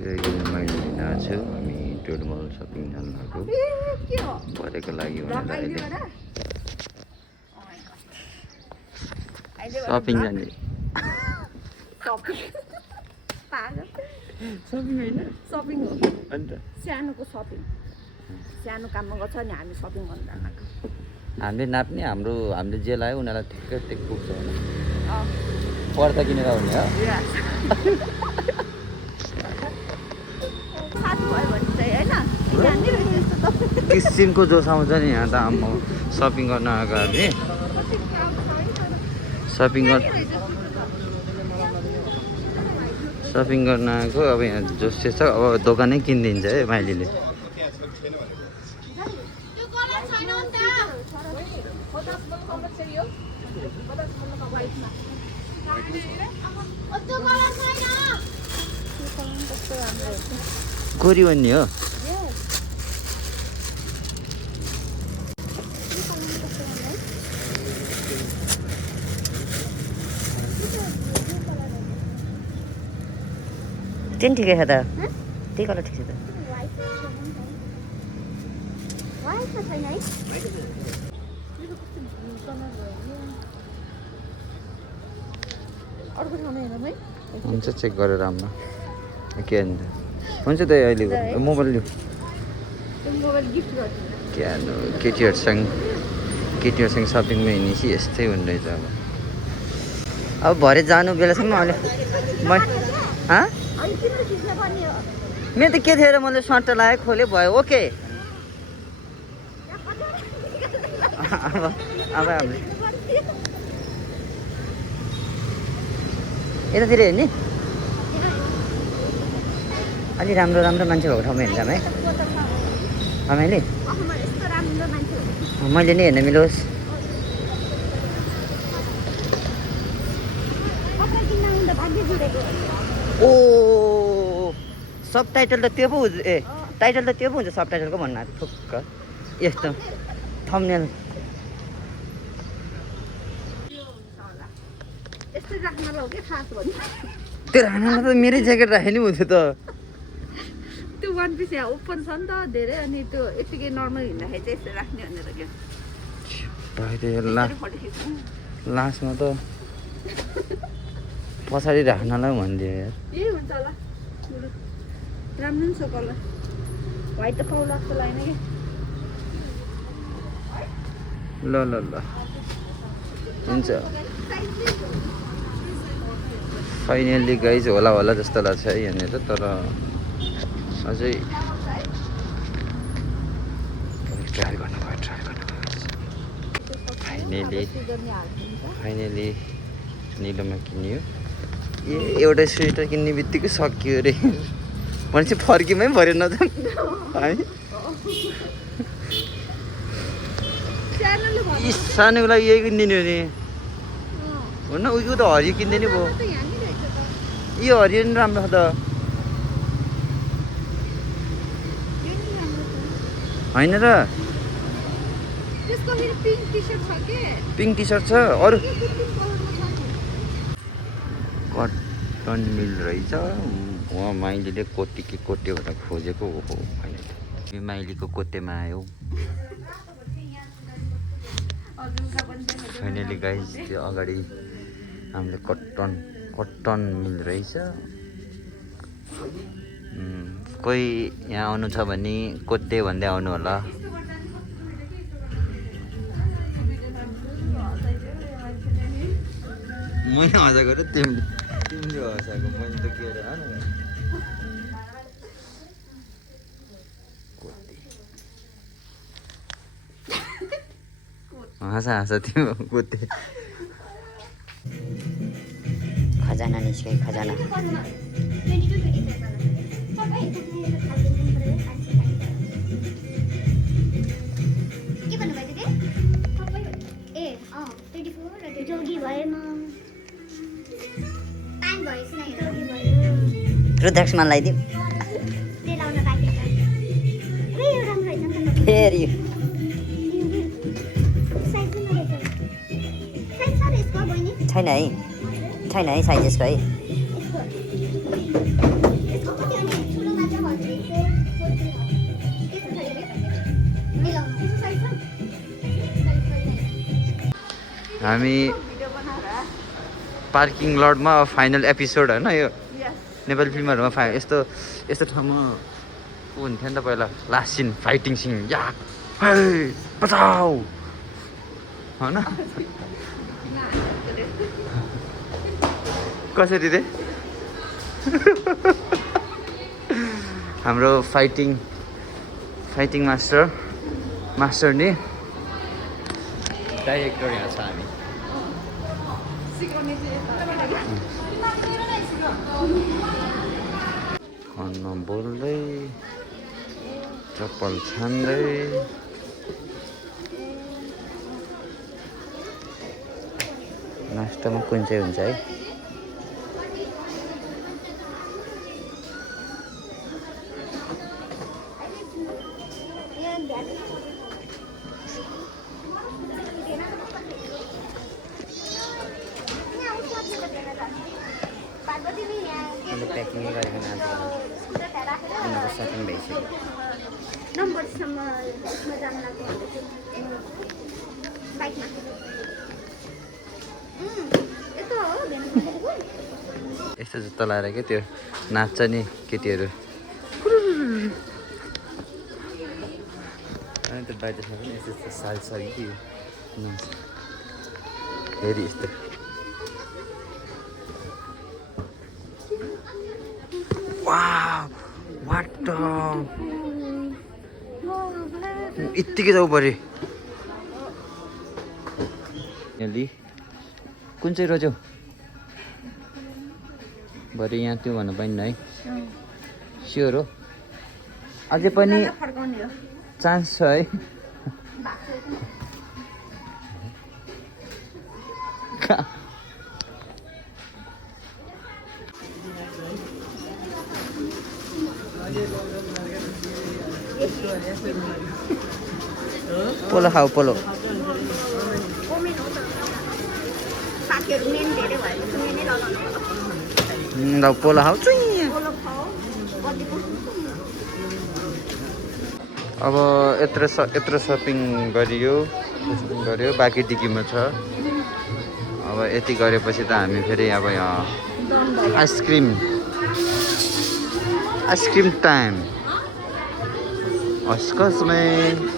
मैले लिन आएको छु हामी टोडमल सपिङ जानु भएको परेको लागि भनेर अहिले सपिङ जाने सपिङ होइन सपिङ हो अन्त सानोको सपिङ सानो काममा गर्छ नि हामी सपिङ गर्न जानको हामीले नाप्ने हामीले जे लाग्यो उनीहरूलाई ठिक्कै ठिक पुग्छ होइन पर्दा किनेर हुने हो साथी भयो भने चाहिँ होइन किसिमको जोस आउँछ नि यहाँ त आम्मा सपिङ गर्न आएको हामी सपिङ गर्न आएको अब यहाँ जोस चाहिँ छ अब दोकानै किनिदिन्छ है माइलीले गोरी भन्ने हो टेन ठिकै छ त त्यही कलर ठिक छ त हुन्छ चेक गरेर आउनु के अन्त हुन्छ त अहिले मोबाइल लिऊ के हाल्नु केटीहरूसँग सपिङमा हिँडेपछि यस्तै हुँदैछ अब भरे जानु बेलासम्म अहिले मेरो त के थियो र मैले सर्ट लगाएँ खोलेँ भयो ओके अब यतातिर हेर्ने अलि राम्रो मान्छे भएको ठाउँमा हेर्छ है मैले मैले नै हेर्न मिलोस् ओ सब टाइटल त त्यो पो हुन्छ टाइटल त त्यो पो हुन्छ सब टाइटलको भन्नु ठुक्क यस्तो थम्बनेल त्यो राख्नलाई त मेरै ज्याकेट राखेँ नि हुन्थ्यो त त्यो वान पिस यहाँ ओपन छ नि त धेरै अनि त्यो यतिकै नर्मल हिँड्दाखेरि चाहिँ यस्तो राख्ने भनेर क्या लास्टमा त पछाडि राख्नलाई भनिदियो यार यही हुन्छ होला राम्रो नि छ कलर व्हाइट त पाउला जस्तो लागेन कि ल हुन्छ फाइनल्ली गाइज होला जस्तो लाग्छ है यहाँनिर तर अझै ट्राई गर्नुभयो फाइनली निलोमा किन्यो एउटा स्वेटर किन्ने बित्तिकै सक्यो अरे भनेपछि फर्कीमै भरेन त है सानोको लागि यही किनिदिनु हो नि हो न उयो त हरियो किन्दैन भयो यो हरियो नि राम्रो छ त होइन र पिङ्क टी सर्ट छ अरू कटन मिल रहेछ उहाँ माइलीले कोटी कि कोटे भनेर खोजेको हो फाइनली माइलीको कोटेमा आयो फाइनली गाइज त्यो अगाडि हामीले कटन मिल रहेछ कोही यहाँ आउनु छ भने कोटे भन्दै आउनु होला मैले हँसा गरेँ तिमीले हँसाएको मैले त के अरे हाँसा तिम्रो कोटे खजाना निस्के खजाना रुद्राक्षमा लगाइदिउँ फेरि छैन है साइज यसको है हामी भिडियो बनाएर पार्किङ लटमा फाइनल एपिसोड होइन यो यस नेपाली फिल्महरूमा यस्तो यस्तो ठाउँमा को हुन्थ्यो नि त पहिला लास्ट सिन फाइटिङ सिन या है बचाऊ होइन कसरी रे हाम्रो फाइटिङ मास्टर नि डाइरेक्टर यहाँ छ हामी सिकाउने चाहिँ खाना बोल्दै चप्पल छान्दै नास्तामा कुन चाहिँ हुन्छ है प्याकिङै गरेको उनीहरूको सपिङ भइसक्यो नम्बरसम्म जान लाग्यो बाइकमा यस्तो हो यस्तो जुत्ता लाएर क्या त्यो नाच्छ नि केटीहरू अनि त्यो बाहिर छ पनि यस्तो यस्तो साल छ कि हेरी यस्तो वाट यत्तिकै जाऊ पऱ्यो यहाँले कुन चाहिँ रोज्यौ भरे यहाँ त्यो भन्नु पाइन्न है स्योर हो अझै पनि चान्स छ है पोलो खाऊ पोलो ल पोलो खाऊ अब यत्रो सपिङ गरियो बाँकी डिकीमा छ अब यति गरेपछि त हामी फेरि अब यहाँ आइसक्रिम टाइम अस्कसमै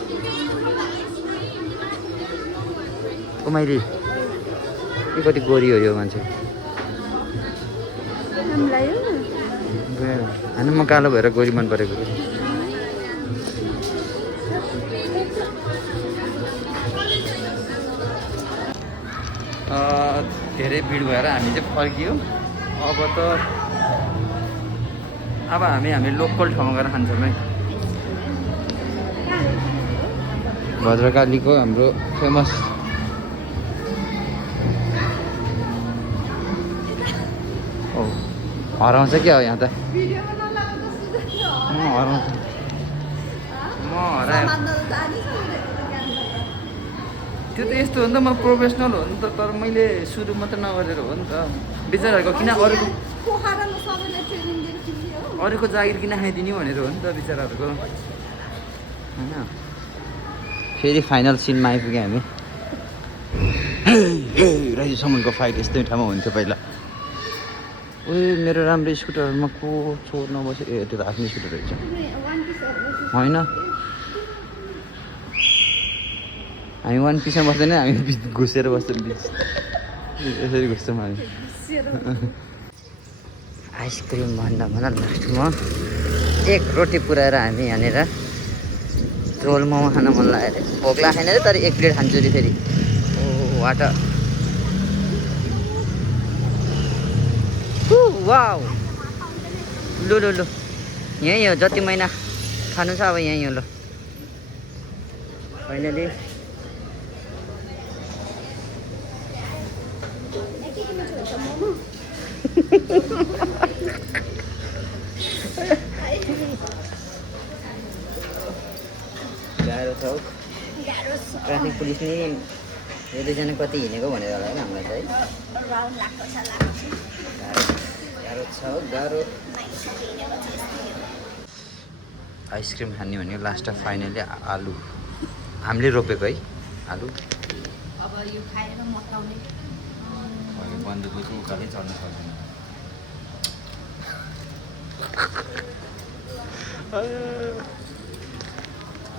मैले के कति गोरी हो यो मान्छे होइन म कालो भएर गोरी मन परेको धेरै भिड भएर हामी चाहिँ फर्कियो अब हामी लोकल ठाउँमा गएर खान्छौँ है भद्रकालीको हाम्रो फेमस हराउँछ क्या हो यहाँ त म हराएँ त्यो त यस्तो हो नि त म प्रोफेसनल हो नि त तर मैले सुरु मात्र नगरेर हो नि त बिचराहरूको किन अरूको जागिर किन खाइदिने भनेर हो नि त बिचराहरूको होइन फेरि फाइनल सिनमा आइपुग्यो हामी राइजसम्मको फाइट यस्तै ठाउँमा हुन्थ्यो पहिला मेरो राम्रो स्कुटरमा को छोड्न बस्यो त्यो त आफ्नो स्कुटर रहेछ होइन हामी वान पिसमा बस्दैन हामी घुसेर बस्छौँ यसरी घुस्छौँ हामी आइसक्रिम भन्दा लास्टमा एक रोटी पुऱ्याएर हामी यहाँनिर रोल मोमो खान मन लाग्यो अरे भोक लागेन अरे तर एक प्लेट खान्छु अरे फेरि ओ वाट वाउ लु यहीँ हो जति महिना खानु छ अब यहीँ हो ल फाइनली गाह्रो छ ट्राफिक पुलिस नि यो दुईजना कति हिँडेको भनेर होला है हामीलाई चाहिँ गाह्रो छ गाह्रो आइसक्रिम खाने भने लास्ट फाइनली आलु हामीले रोपेको है आलु अब यो खाएर मताउने बन्दुकको उकालै चढ्न सक्दैन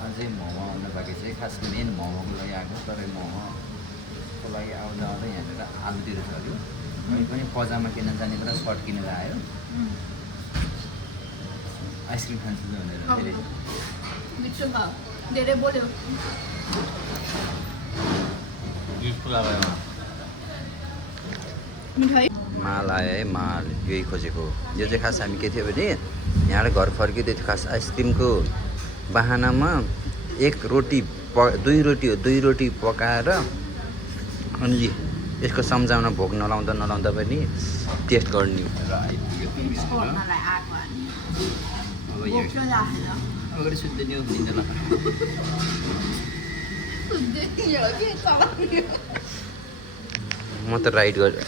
अझै मोमो आउनु बाँकी चाहिँ खास मेन मोमोको लागि आएको तर मोमोको लागि आउँदा आउँदा यहाँनिर आलुतिर चल्यो मैले पनि पजामा किन्न जाने बेला सर्ट किनेर आयो आइसक्रिम खान्छु भनेर धेरै मिठो भयो धेरै बोल्यो मिठाई माल आयो है माल यही खोजेको यो चाहिँ खास हामी के थियो भने यहाँबाट घर फर्किँदै थियो खास आइसक्रिमको बाहनामा दुई रोटी पकाएर अनि यसको सम्झाउन भोक नलाउँदा पनि टेस्ट गर्ने र आइपुग्यो अब यो अगाडि सुत्दै नि निन्दा म त राइड गरेँ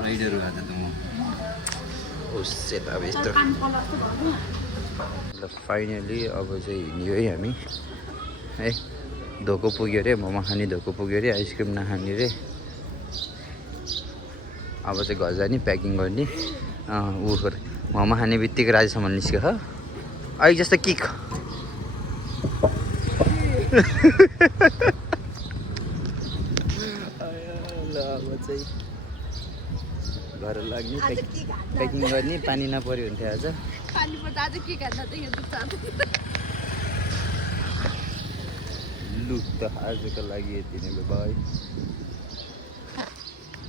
राइडर आज त म सेट अब यस्तो ल फाइनली अब चाहिँ हिँड्यो है हामी है धोको पुग्यो अरे मोमो खाने धोको पुग्यो अरे आइसक्रिम नखाने अरे अब चाहिँ घर जाने प्याकिङ गर्ने ऊ मोमो खाने बित्तिकै राजेसम्म निस्क्यो हो अहिले जस्तो किक ल अब चाहिँ घर लाग्ने प्याकिङ गर्ने पानी नपऱ्यो हुन्थ्यो आज पानी पर्दा आज के खाँदा त यो दुध लु त आजको लागि यति नै बाई